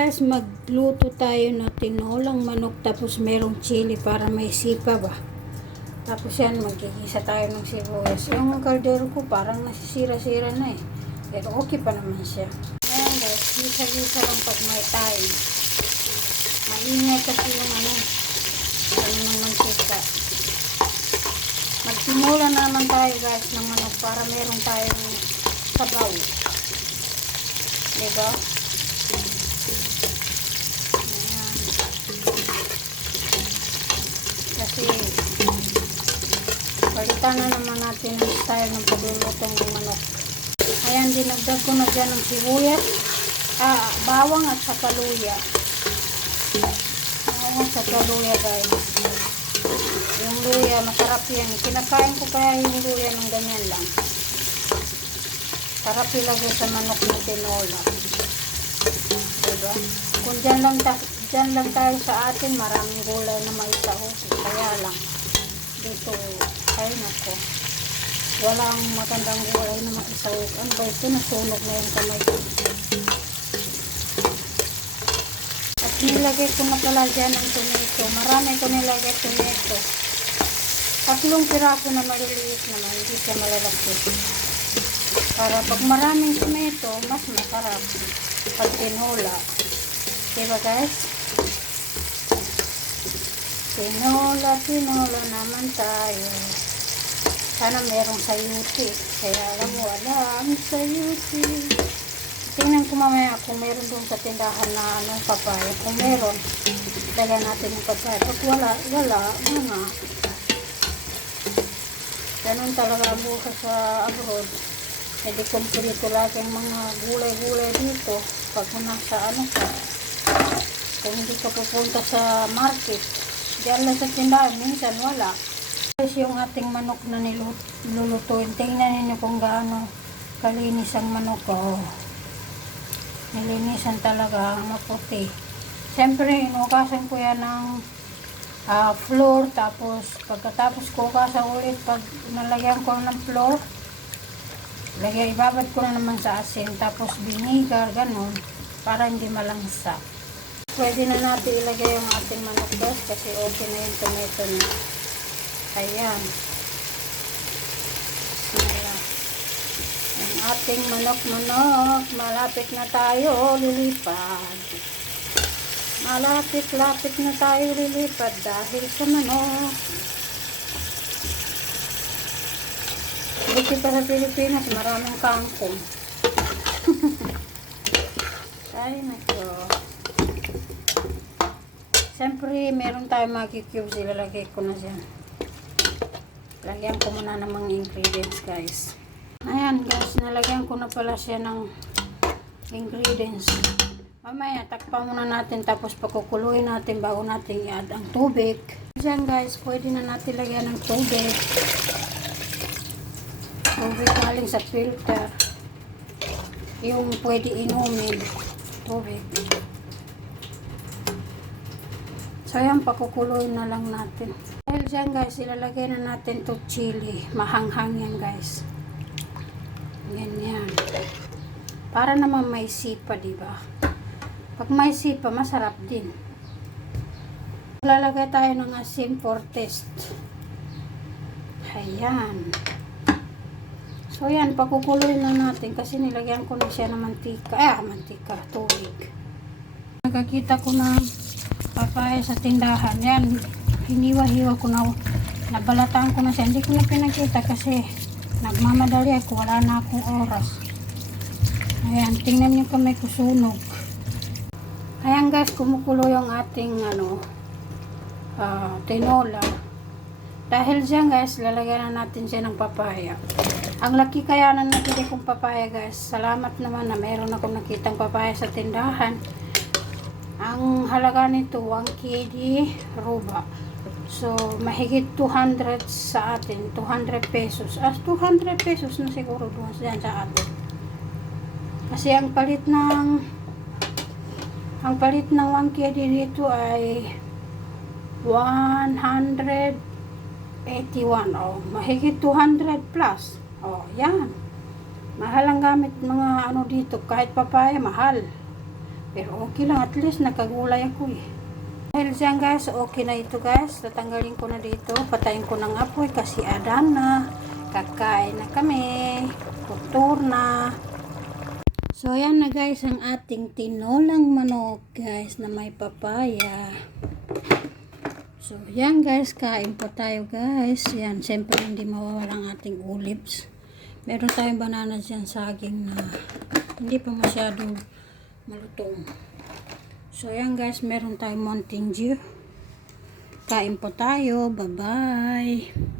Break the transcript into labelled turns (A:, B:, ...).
A: guys, magluto tayo na tinolang manok tapos merong chili para may sipa ba. Tapos yan, magkikisa tayo ng sibuyas. Yung kaldero ko parang nasisira-sira na eh. Pero okay pa naman siya. Ayan guys, gisa-gisa lang pag may tayo. Maingay kasi yung ano, ano ng mantika. Magsimula na naman tayo guys ng manok para meron tayong sabaw. Diba? Ayan. Kasi palitan na naman natin ang style ng paglulutong ng manok. Ayan, dinagdag ko na dyan ng sibuyas, ah, bawang at saka luya. Bawang at saka luya guys. Yung luya, masarap yan. Kinakain ko kaya yung luya ng ganyan lang. Sarap ilagay sa manok na tinola. Diba? Kung dyan lang, ta dyan lang tayo sa atin, maraming gulay na may sahog. Kaya lang, dito, ay nako. Walang magandang gulay na maisahog. Ano ba ito? Nasunog na yung kamay. At nilagay ko na pala dyan ang tomato. Marami ko nilagay tomato. Tatlong piraso na maliliit naman, hindi siya malalaki. Para pag maraming tomato, mas masarap. Pag tinola. Diba guys? Tinola, tinola naman tayo. Sana merong sayuti. Kaya alam mo, alam sayuti. Tingnan ko mamaya kung meron doon sa tindahan na anong papaya. Kung meron, lagyan natin yung papaya. Pag wala, wala, mga. Ganun talaga ang bukas sa abroad. Hindi kumpleto lagi ang mga gulay-gulay dito. Pag nasa ano ka, kung hindi ka pupunta sa market, diyan lang sa tindahan, minsan wala. Guys, yung ating manok na nilulutuin, tingnan ninyo kung gaano kalinis ang manok ko. Nilinisan talaga, maputi. Siyempre, inukasan ko yan ng ah, floor, tapos pagkatapos ko ukasan ulit, pag nalagyan ko ng floor, lagyan, ibabad ko na naman sa asin, tapos vinegar, ganun, para hindi malangsa. Pwede na natin ilagay yung ating manok guys, kasi okay na yung tomato niya. Ayan. Ang ating manok-manok, malapit na tayo lilipad. Malapit-lapit na tayo lilipad dahil sa manok. Buti pa sa Pilipinas, maraming kangkong. Ay, nako. Siyempre, meron tayong mga cubes. Ilalagay ko na dyan. Lagyan ko muna ng mga ingredients, guys. Ayan, guys. Nalagyan ko na pala siya ng ingredients. Mamaya, takpan muna natin. Tapos, pakukuluin natin bago natin i-add ang tubig. Diyan, guys. Pwede na natin lagyan ng tubig. Tubig galing sa filter. Yung pwede inumin. Tubig. So, yan, pakukuloyin na lang natin. Dahil dyan, guys, ilalagay na natin to chili. Mahanghang yan, guys. Ganyan. Para naman may sipa, di ba? Pag may sipa, masarap din. Lalagay tayo ng asin for test. Ayan. So, yan, pakukuloyin na natin kasi nilagyan ko na siya ng mantika. Eh, mantika, tubig. Nakakita ko na papaya sa tindahan. Yan, hiniwa-hiwa ko na. Nabalatan ko na siya. Hindi ko na pinakita kasi nagmamadali ako. Wala na akong oras. Ayan, tingnan niyo kung may kusunog. Ayan guys, kumukulo yung ating ano, ah, tinola. Dahil dyan guys, lalagyan na natin siya ng papaya. Ang laki kaya na nabili kong papaya guys. Salamat naman na meron akong nakitang papaya sa tindahan. Ang halaga nito, 1 kg ruba. So, mahigit 200 sa atin. 200 pesos. As 200 pesos na siguro doon dyan sa atin. Kasi ang palit ng ang palit ng 1 kg dito ay 181. Oh, mahigit 200 plus. Oh, yan. Mahal ang gamit mga ano dito. Kahit papaya, mahal. Pero okay lang, at least nakagulay ako eh. Dahil dyan guys, okay na ito guys. Tatanggalin ko na dito. Patayin ko ng apoy kasi adan na. Kakain na kami. Kultur na. So yan na guys ang ating tinolang manok guys na may papaya. So yan guys, kain po tayo guys. Yan, siyempre hindi mawawala ang ating olives. Meron tayong banana dyan saging na hindi pa masyadong malutong. So, yan guys, meron tayong Mountain Dew. Kain po tayo. Bye-bye.